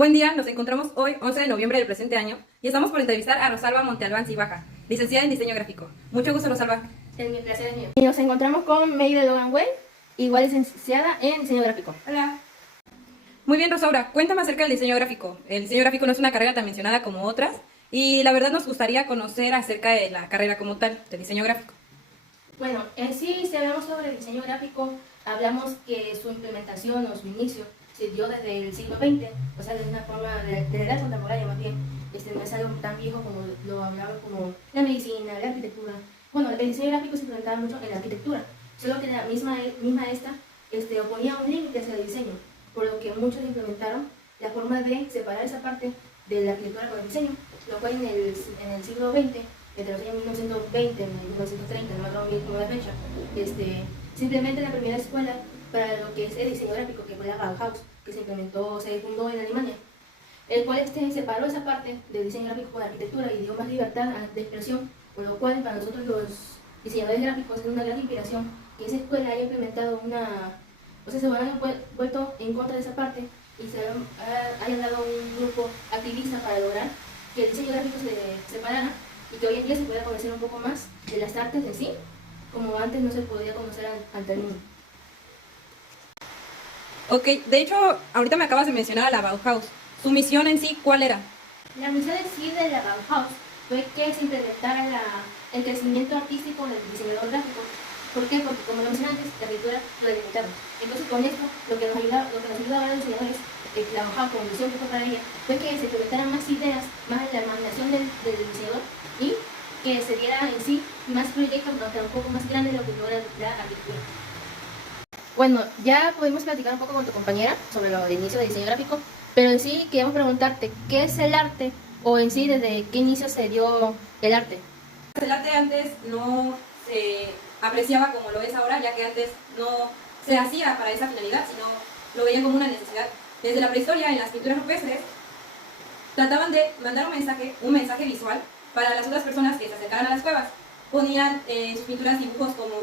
Buen día, nos encontramos hoy, 11 de noviembre del presente año, y estamos por entrevistar a Rosalba Montealbán Cibaja, licenciada en Diseño Gráfico. Mucho gusto, Rosalba. El placer es mío. Y nos encontramos con Meire Logan Way, igual licenciada en Diseño Gráfico. Hola. Muy bien, Rosaura, cuéntame acerca del diseño gráfico. El diseño gráfico no es una carrera tan mencionada como otras, y la verdad nos gustaría conocer acerca de la carrera como tal, de diseño gráfico. Bueno, en sí, si hablamos sobre el diseño gráfico, hablamos que su implementación o su inicio se dio desde el siglo XX, o sea, de una forma de la edad contemporánea más bien. No es algo tan viejo como lo hablaban como la medicina, la arquitectura. Bueno, el diseño gráfico se implementaba mucho en la arquitectura, solo que la misma esta oponía un límite hacia el diseño, por lo que muchos implementaron la forma de separar esa parte de la arquitectura con el diseño, lo cual en el siglo XX, entre los años 1920 y 1930, no me acuerdo bien cómo la fecha, simplemente la primera escuela para lo que es el diseño gráfico, que fue la Bauhaus, que se fundó en Alemania, el cual separó esa parte del diseño gráfico con la arquitectura y dio más libertad de expresión, por lo cual para nosotros los diseñadores gráficos es una gran inspiración que esa escuela haya implementado se hayan vuelto en contra de esa parte y hayan dado un grupo activista para lograr que el diseño gráfico se separara y que hoy en día se pueda conocer un poco más de las artes en sí, como antes no se podía conocer ante el mundo. Ok, de hecho, ahorita me acabas de mencionar a la Bauhaus. ¿Su misión en sí cuál era? La misión en sí de la Bauhaus fue que se implementara el crecimiento artístico del diseñador gráfico. ¿Por qué? Porque como lo mencioné antes, la arquitectura lo limitaba. Entonces con esto, lo que nos ayudaba a los diseñadores, la Bauhaus como misión que fue para ella, fue que se implementaran más ideas, más la imaginación del diseñador y que se diera en sí más proyectos, un poco más grandes de lo que no era la arquitectura. Bueno, ya pudimos platicar un poco con tu compañera sobre lo del inicio del diseño gráfico, pero en sí queríamos preguntarte, ¿qué es el arte? O en sí, ¿desde qué inicio se dio el arte? El arte antes no se apreciaba como lo es ahora, ya que antes no se hacía para esa finalidad, sino lo veían como una necesidad. Desde la prehistoria, en las pinturas rupestres, trataban de mandar un mensaje visual para las otras personas que se acercaran a las cuevas. Ponían en sus pinturas dibujos como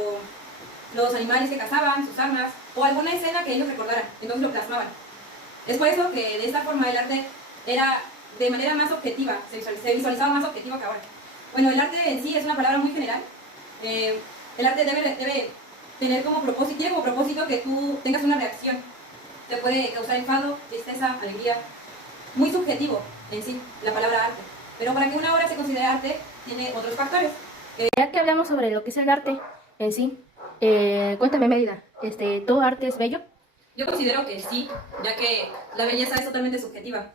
los animales que cazaban, sus armas, o alguna escena que ellos recordaran, entonces lo plasmaban. Es por eso que de esta forma el arte era de manera más objetiva, se visualizaba más objetivo que ahora. Bueno, el arte en sí es una palabra muy general. El arte debe tener como propósito que tú tengas una reacción. Te puede causar enfado, tristeza, alegría. Muy subjetivo en sí, la palabra arte. Pero para que una obra se considere arte, tiene otros factores. Ya que hablamos sobre lo que es el arte en sí, cuéntame, Mérida, ¿todo arte es bello? Yo considero que sí, ya que la belleza es totalmente subjetiva.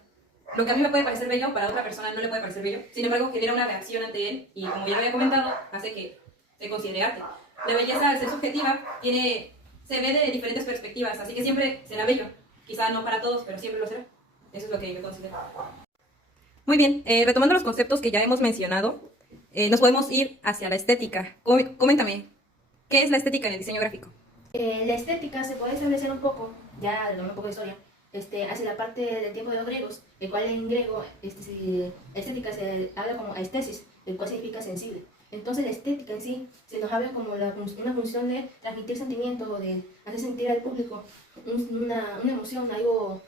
Lo que a mí me puede parecer bello, para otra persona no le puede parecer bello. Sin embargo, genera una reacción ante él y, como ya lo había comentado, hace que se considere arte. La belleza, al ser subjetiva, se ve de diferentes perspectivas, así que siempre será bello. Quizá no para todos, pero siempre lo será. Eso es lo que yo considero. Muy bien, retomando los conceptos que ya hemos mencionado, nos podemos ir hacia la estética. Coméntame, ¿qué es la estética en el diseño gráfico? La estética se puede establecer un poco, ya hablando un poco de historia, hacia la parte del tiempo de los griegos, el cual en griego estética se habla como aesthesis, el cual significa sensible. Entonces la estética en sí se nos habla como una función de transmitir sentimientos o de hacer sentir al público una emoción, algo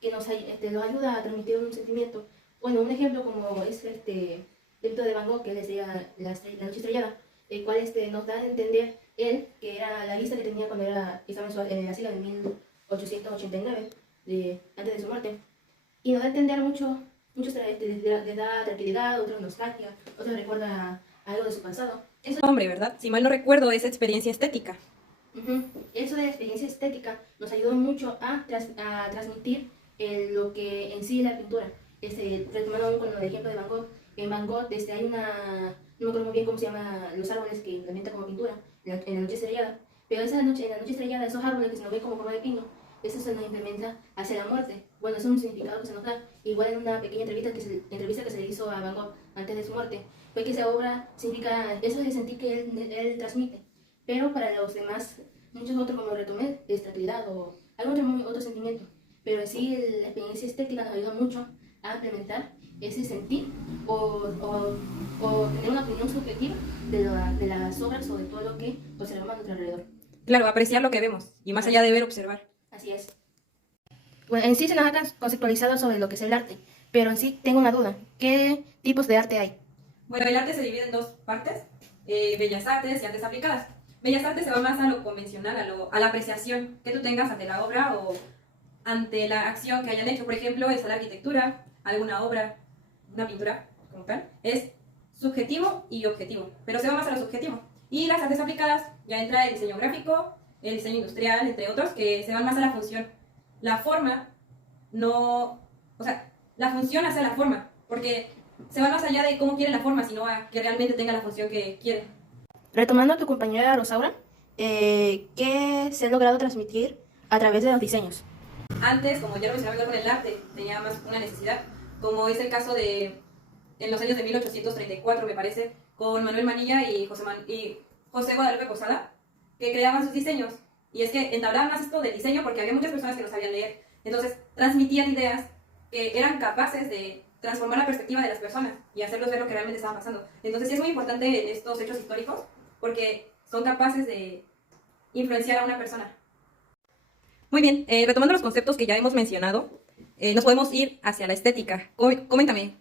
que nos ayuda a transmitir un sentimiento. Bueno, un ejemplo como es el pinto de Van Gogh, que decía la noche estrellada, el cual nos da a entender él, que era la vista que tenía cuando estaba en el asilo de 1889, antes de su muerte, y nos da a entender muchos le da tranquilidad, otros nostalgia, otros recuerda algo de su pasado. Hombre, ¿verdad? Si mal no recuerdo, esa experiencia estética. Eso de la experiencia estética nos ayudó mucho a transmitir lo que en sí es la pintura. Retomando aún con el ejemplo de Van Gogh, en Van Gogh hay no me acuerdo muy bien cómo se llama los árboles que implementa como pintura en la noche estrellada, pero en la noche estrellada, esos árboles que se nos ven como forma de pino, eso se nos implementa hacia la muerte. Bueno, eso es un significado que se nos da, igual en una pequeña entrevista que se le hizo a Van Gogh antes de su muerte, fue que esa obra significa eso de sentir que él transmite, pero para los demás, muchos otros como retomé, es tranquilidad o algún otro sentimiento, pero en sí la experiencia estética nos ayuda mucho a implementar ese sentir o tener una opinión subjetiva de las obras o de todo lo que observamos a nuestro alrededor. Claro, apreciar lo que vemos y más allá de ver, observar. Así es. Bueno, en sí se nos ha conceptualizado sobre lo que es el arte, pero en sí tengo una duda. ¿Qué tipos de arte hay? Bueno, el arte se divide en dos partes, bellas artes y artes aplicadas. Bellas artes se va más a lo convencional, a la apreciación que tú tengas ante la obra o ante la acción que hayan hecho. Por ejemplo, está la arquitectura, alguna obra, una pintura como tal, es subjetivo y objetivo, pero se va más a lo subjetivo. Y las artes aplicadas, ya entra el diseño gráfico, el diseño industrial, entre otros, que se van más a la función. La forma no, o sea, la función hace la forma, porque se va más allá de cómo quiere la forma, sino a que realmente tenga la función que quiere. Retomando a tu compañera Rosaura, ¿qué se ha logrado transmitir a través de los diseños? Antes, como ya lo mencionaba con el arte, tenía más una necesidad, como es el caso de, en los años de 1834, me parece, con Manuel Manilla y José Guadalupe Posada, que creaban sus diseños. Y es que entablaban más esto del diseño porque había muchas personas que no sabían leer. Entonces, transmitían ideas que eran capaces de transformar la perspectiva de las personas y hacerlos ver lo que realmente estaba pasando. Entonces, sí es muy importante en estos hechos históricos porque son capaces de influenciar a una persona. Muy bien, retomando los conceptos que ya hemos mencionado, nos podemos ir hacia la estética. Coméntame,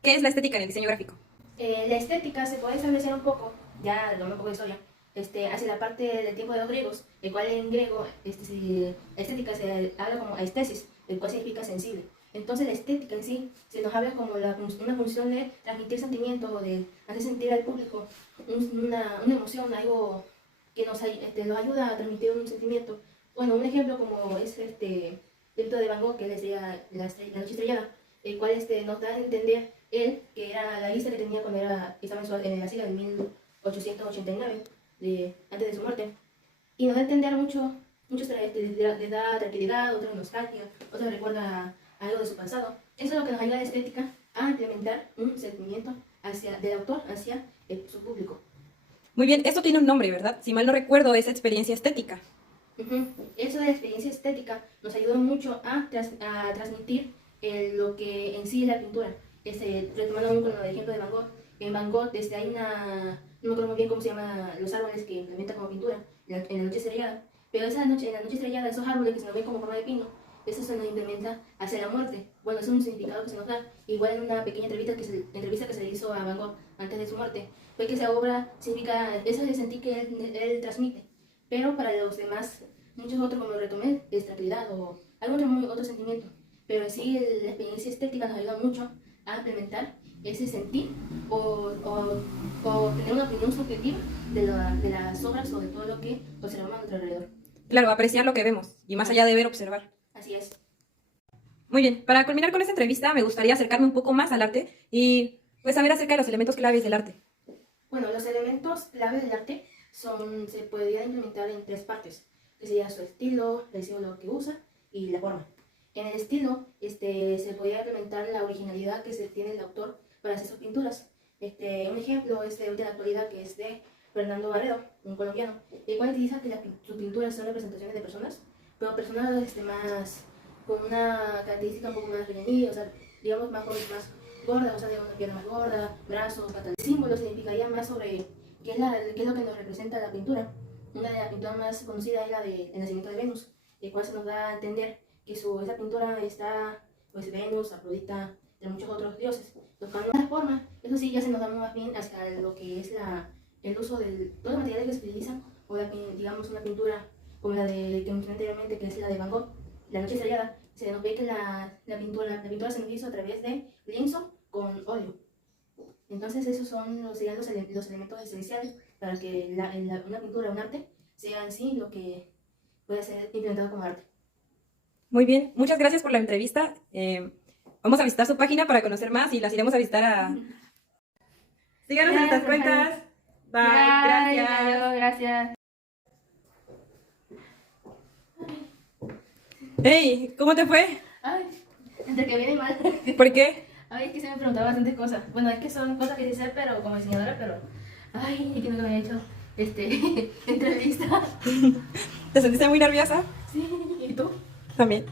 ¿qué es la estética en el diseño gráfico? La estética se puede establecer un poco, ya lo un poco de historia, hacia la parte del tiempo de los griegos, el cual en griego estética se habla como aesthesis, el cual significa sensible. Entonces la estética en sí se nos habla como una función de transmitir sentimientos o de hacer sentir al público una emoción, algo que nos ayuda a transmitir un sentimiento. Bueno, un ejemplo como es dentro de Van Gogh, que decía la noche estrellada, el cual nos da a entender él, que era la vista que tenía cuando estaba en la sigla de 1889, antes de su muerte, y nos da a entender muchos le da tranquilidad, otros nostalgia, otros recuerda algo de su pasado. Eso es lo que nos ayuda a la estética a implementar un sentimiento del autor hacia su público. Muy bien, esto tiene un nombre, ¿verdad? Si mal no recuerdo, es experiencia estética. Eso de la experiencia estética nos ayuda mucho a transmitir lo que en sí es la pintura. Retomando con el ejemplo de Van Gogh, en Van Gogh hay no me acuerdo muy bien cómo se llama los árboles que implementa como pintura en la noche estrellada, pero en la noche estrellada, esos árboles que se nos ven como forma de pino, eso se nos implementa hacia la muerte. Bueno, es un significado que se nos da, igual en una pequeña entrevista que se le hizo a Van Gogh antes de su muerte, fue que esa obra significa, eso es el sentir que él transmite, pero para los demás, muchos otros, como lo retomé, es tranquilidad o algún otro sentimiento, pero en sí la experiencia estética nos ayuda mucho a implementar ese sentir o tener una opinión subjetiva de las obras o de todo lo que observamos a nuestro alrededor. Claro, apreciar lo que vemos y más allá de ver, observar. Así es. Muy bien, para culminar con esta entrevista me gustaría acercarme un poco más al arte y pues saber acerca de los elementos claves del arte. Bueno, los elementos claves del arte se podrían implementar en tres partes, que sería su estilo, el símbolo que usa y la forma. En el estilo se podría implementar la originalidad que se tiene el autor para hacer sus pinturas. Un ejemplo es de la actualidad, que es de Fernando Barredo, un colombiano, el cual utiliza que sus pinturas son representaciones de personas, pero personas más con una característica un poco más femenina, o sea, digamos más gorda, o sea, digamos una pierna más gorda, brazos, patas. El símbolo significaría más sobre qué es lo que nos representa la pintura. Una de las pinturas más conocidas es la de El nacimiento de Venus, el cual se nos da a entender que esa pintura está, pues, Venus, Afrodita, de muchos otros dioses. Los cánones de forma, eso sí, ya se nos da más bien hacia lo que es el uso de todos los materiales que se utilizan, o digamos una pintura como la que mencioné anteriormente, que es la de Van Gogh, La noche estrellada. Se nos ve que la pintura se nos hizo a través de lienzo con óleo. Entonces esos serían los elementos esenciales para que una pintura, un arte, sea en sí lo que pueda ser implementado como arte. Muy bien, muchas gracias por la entrevista. Vamos a visitar su página para conocer más y las iremos a visitar a... Síganos en nuestras cuentas. Bye, gracias. Gracias. Hey, ¿cómo te fue? Ay, entre que viene y mal. ¿Por qué? Ay, es que se me preguntaban bastantes cosas. Bueno, es que son cosas que sí sé, pero como diseñadora, pero... Ay, es que nunca me he hecho entrevista. ¿Te sentiste muy nerviosa? Sí, ¿y tú? También.